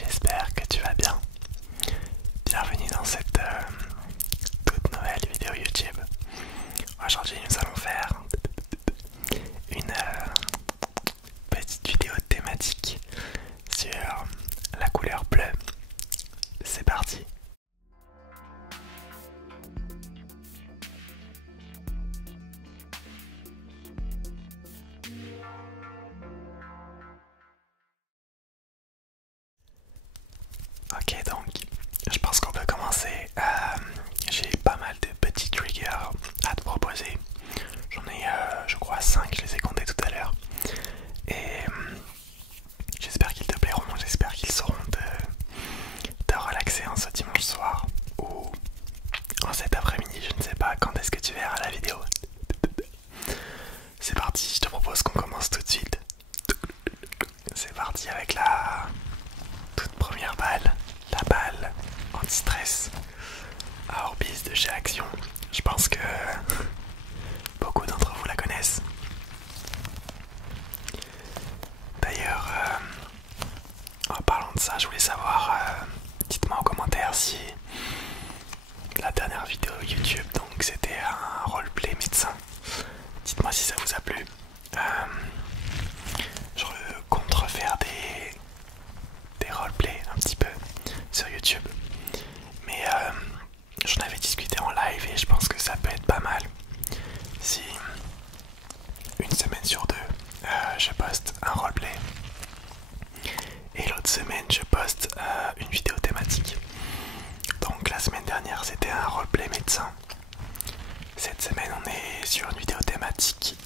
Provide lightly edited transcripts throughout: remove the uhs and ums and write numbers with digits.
j'espère que tu vas bien. Bienvenue dans cette toute nouvelle vidéo YouTube. Aujourd'hui nous allons faire une petite vidéo thématique sur la couleur bleue. C'est parti. Ok, donc je pense qu'on peut commencer. J'ai pas mal de petits triggers à te proposer. J'en ai je crois 5, je les ai comptés tout à l'heure. Et j'espère qu'ils te plairont, j'espère qu'ils sauront te relaxer en ce dimanche soir ou en cet après-midi, je ne sais pas quand est-ce que tu verras la vidéo. C'est parti, je te propose qu'on commence tout de suite. C'est parti avec la toute première balle, la balle anti-stress à Orbis de chez Action. Je pense que beaucoup d'entre vous la connaissent. D'ailleurs, en parlant de ça, je voulais savoir, dites-moi en commentaire si la dernière vidéo YouTube, donc c'était un roleplay médecin. Dites-moi si ça vous a plu. Je compte refaire des roleplays un petit peu sur YouTube. Mais j'en avais discuté en live et je pense que ça peut être pas mal si une semaine sur deux je poste un roleplay et l'autre semaine je poste une vidéo thématique. Donc la semaine dernière c'était un roleplay médecin. Cette semaine on est sur une vidéo thématique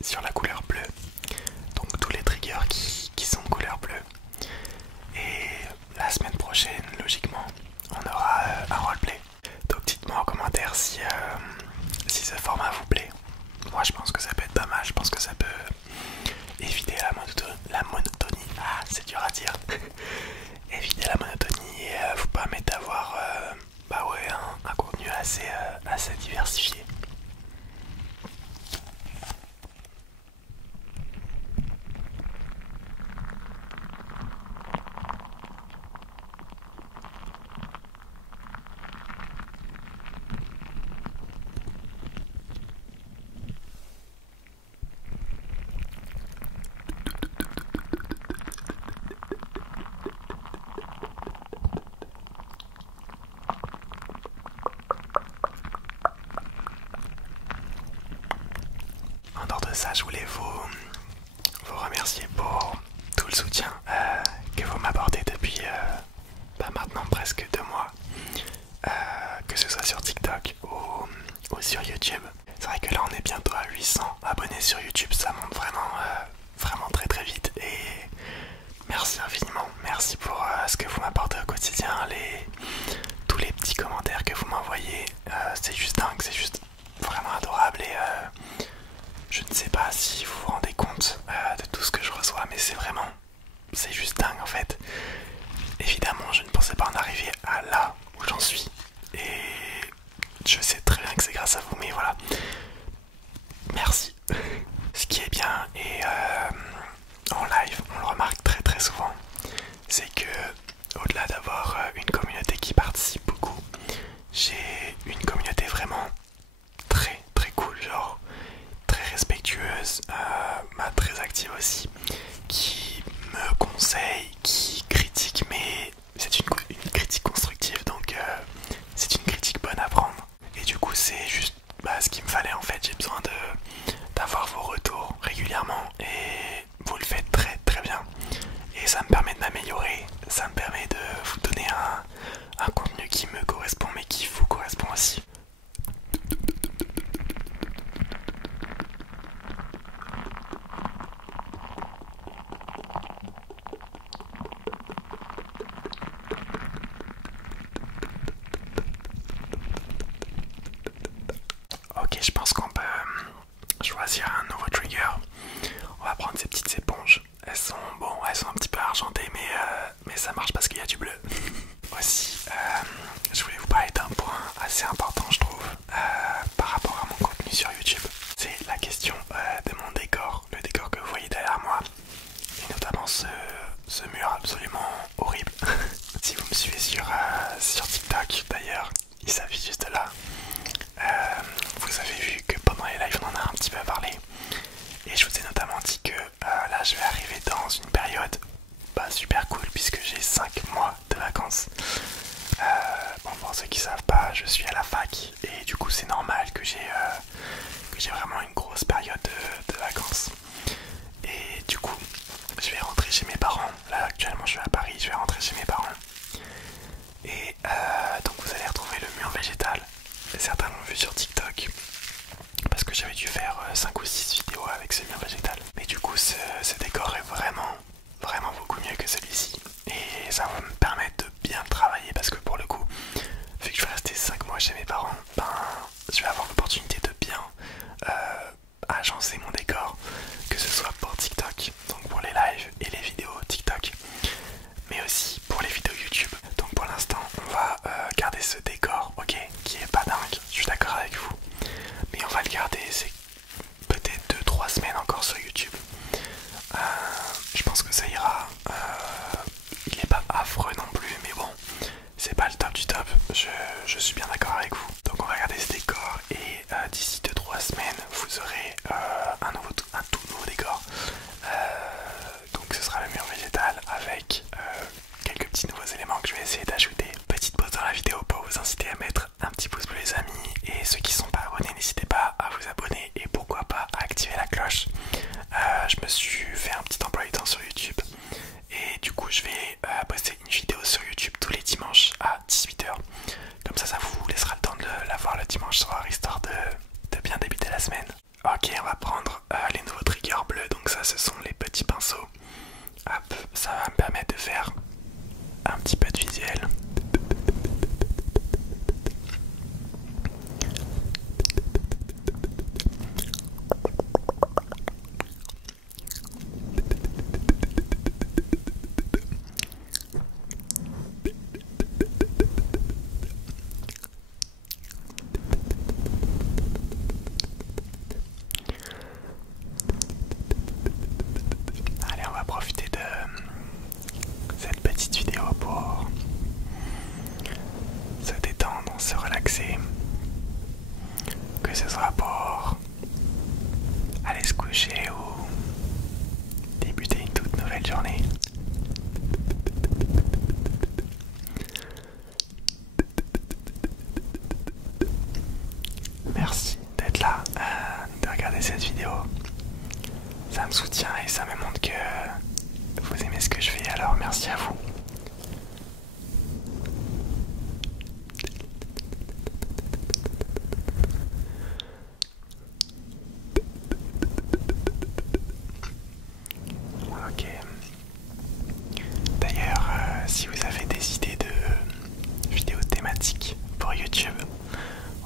sur la couleur bleue. Donc tous les triggers qui sont de couleur bleue. Et la semaine prochaine, logiquement, on aura un roleplay. Donc dites-moi en commentaire si ce format vous plaît. Moi je pense que ça peut être pas mal, je pense que ça peut éviter la monotonie. Ah, c'est dur à dire. Éviter la monotonie et vous permettre d'avoir un contenu assez diversifié. En dehors de ça, je voulais vous remercier pour tout le soutien que vous m'apportez depuis maintenant presque 2 mois, que ce soit sur TikTok ou sur YouTube. C'est vrai que là on est bientôt à 800 abonnés sur YouTube, ça monte vraiment très très vite et merci infiniment, merci pour ce que vous m'apportez au quotidien, tous les petits commentaires que vous m'envoyez, c'est juste dingue, c'est juste vraiment adorable et je ne sais pas si vous vous rendez compte de tout ce que je reçois, mais c'est juste dingue en fait. Évidemment, je ne pensais pas en arriver à là où j'en suis. Et je sais très bien que c'est grâce à vous, mais voilà. Merci. Ce qui est bien, et en live, on le remarque très très souvent, c'est que au-delà d'avoir une communauté qui participe beaucoup, j'ai une communauté vraiment très très cool, genre très respectueuse, très active aussi, qui me conseille, qui critique, mais c'est une critique constructive, donc c'est une critique bonne à prendre. Et du coup c'est juste ce qu'il me fallait en fait, j'ai besoin d'avoir vos retours régulièrement et vous le faites très très bien. Et ça me permet de m'améliorer, ça me permet de vous donner un contenu qui me correspond mais qui vous correspond aussi. Ok, je pense qu'on peut choisir un nouveau trigger. On va prendre ces petites éponges. Elles sont un petit peu argentées, mais ça marche parce qu'il y a du bleu. Aussi, je voulais vous parler d'un point assez important, je trouve, par rapport à mon contenu sur YouTube. C'est la question de mon décor, le décor que vous voyez derrière moi, et notamment ce ce mur absolument horrible. Si vous me suivez sur TikTok d'ailleurs, il s'affiche juste là. Vous avez vu que pendant les lives on en a un petit peu parlé. Et je vous ai notamment dit que là je vais arriver dans une période super cool puisque j'ai 5 mois de vacances. Bon, pour ceux qui savent pas, je suis à la fac et du coup c'est normal que j'ai vraiment une grosse période de vacances. Et du coup je vais rentrer chez mes parents. Là actuellement je suis à Paris, je vais rentrer chez mes parents. Et donc vous allez retrouver le mur végétal. Certains l'ont vu sur TikTok parce que j'avais dû faire 5 ou 6 vidéos avec ce mur végétal. Mais du coup ce décor est vraiment beaucoup mieux que celui-ci. Et ça va me permettre de bien travailler parce que pour le coup, vu que je vais rester 5 mois chez mes parents, je vais avoir l'opportunité de bien agencer mon décor, que ce soit pour TikTok, donc pour les lives et les vidéos TikTok, mais aussi pour les vidéos YouTube. Donc pour l'instant on va garder ce décor, ok, qui est pas dingue, je suis d'accord avec vous, mais on va le garder, c'est peut-être 2-3 semaines encore sur YouTube. Je pense que ça ira. Il est pas affreux non plus, mais bon, c'est pas le top du top, je suis bien d'accord avec vous. Donc on va garder ce décor et d'ici 2-3 semaines vous aurez un tout nouveau décor. Donc ce sera le mur végétal avec quelques petits nouveaux éléments que je vais essayer d'ajouter. Petite pause dans la vidéo pour vous inciter à mettre un petit pouce bleu les amis, et ceux qui sont pas abonnés n'hésitez pas à vous abonner et pourquoi pas à activer la cloche. Je me suis fait un petit emploi du temps sur YouTube et du coup je vais poster une vidéo sur YouTube tous les dimanches à 18 h. Comme ça vous laissera le temps de la voir le dimanche soir histoire de bien débuter la semaine. Ok, on va prendre les nouveaux triggers bleus, donc ça ce sont les petits pinceaux. Hop, ça va me permettre de faire un petit peu de visuel. Allez, on va profiter de cette petite vidéo pour se détendre, se relaxer, que ce soit pour aller se coucher ou débuter une toute nouvelle journée. Merci d'être là, de regarder cette vidéo. Ça me soutient et ça me montre que vous aimez ce que je fais, alors merci à vous. Ok. D'ailleurs, si vous avez des idées de vidéos thématiques pour YouTube,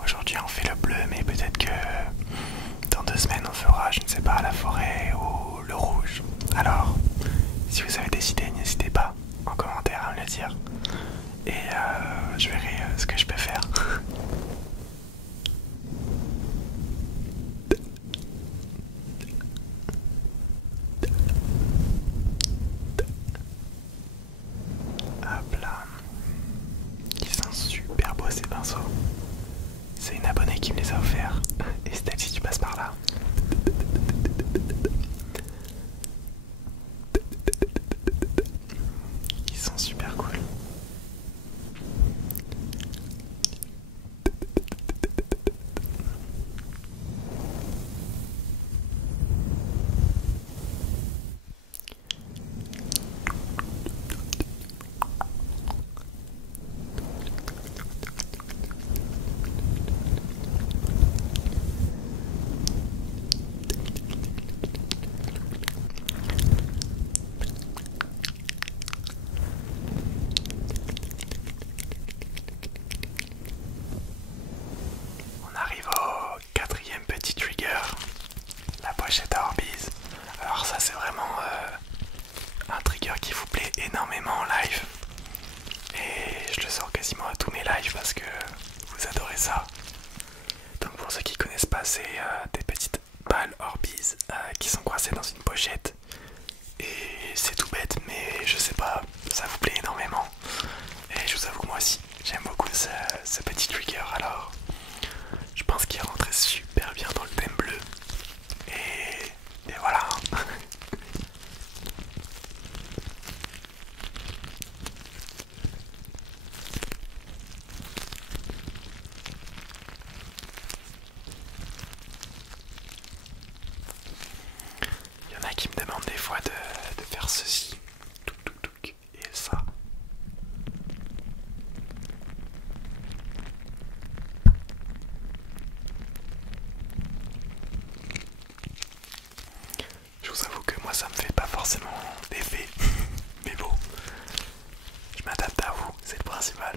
aujourd'hui on fait le bleu, mais peut-être que dans 2 semaines on fera, je ne sais pas, la forêt ou le rouge. Alors, si vous avez des idées, n'hésitez pas en commentaire à me le dire. Et je verrai ce que je peux faire. Hop là. Ils sont super beaux ces pinceaux. C'est une abonnée qui me les a offerts. Et c'est si tu passes par là. Ils sont super cool. On arrive au 4e petit trigger, la pochette à Orbeez. Alors ça c'est vraiment un trigger qui vous plaît énormément en live. Et je le sors quasiment à tous mes lives parce que vous adorez ça. Donc pour ceux qui connaissent pas, c'est des petites balles Orbeez qui sont coincées dans une pochette. Et c'est tout bête, mais je sais faire ceci. Touc, touc, touc, et ça. Je vous avoue que moi ça me fait pas forcément d'effet, mais bon, je m'adapte à vous, c'est le principal.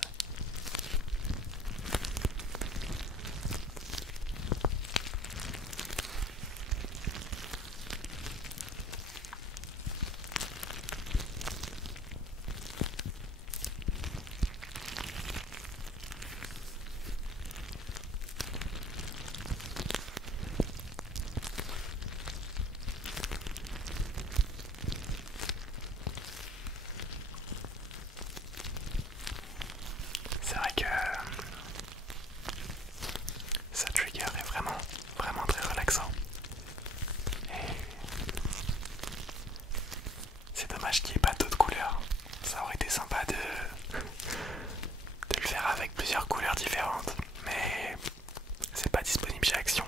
C'est vrai que ce trigger est vraiment très relaxant. Et c'est dommage qu'il n'y ait pas d'autres couleurs. Ça aurait été sympa de le faire avec plusieurs couleurs différentes. Mais c'est pas disponible chez Action.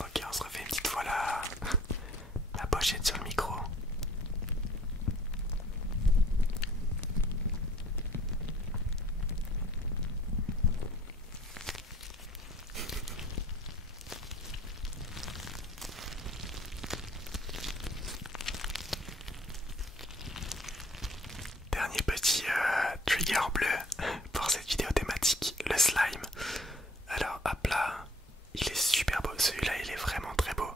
Ok, on se refait une petite fois la pochette sur le micro. Dernier petit trigger bleu pour cette vidéo thématique, le slime. Alors hop là, il est super beau, celui-là il est vraiment très beau.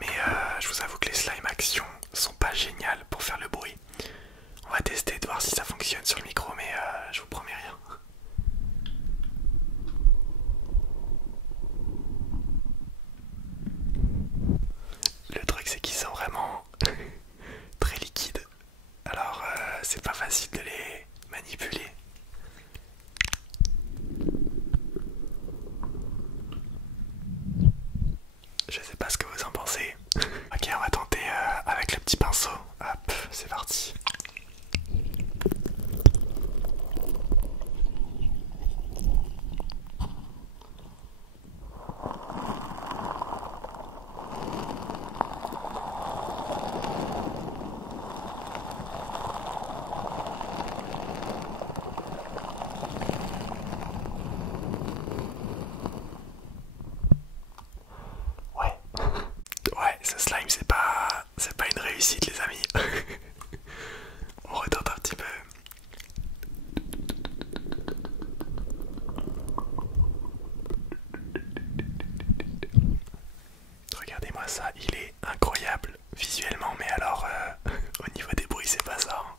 Mais je vous avoue que les slime action sont pas géniales pour faire le bruit. On va tester de voir si ça fonctionne sur le micro, mais je vous promets rien. Le truc c'est qu'ils sont vraiment très liquides. Alors c'est pas facile de les manipuler. Je sais pas ce que vous en pensez. Ok, on va tenter avec le petit pinceau. Hop, c'est parti. Ouais. Ouais, ce slime c'est pas une réussite les amis. On retente un petit peu. Regardez-moi ça, il est incroyable visuellement, mais alors au niveau des bruits c'est pas ça. Hein.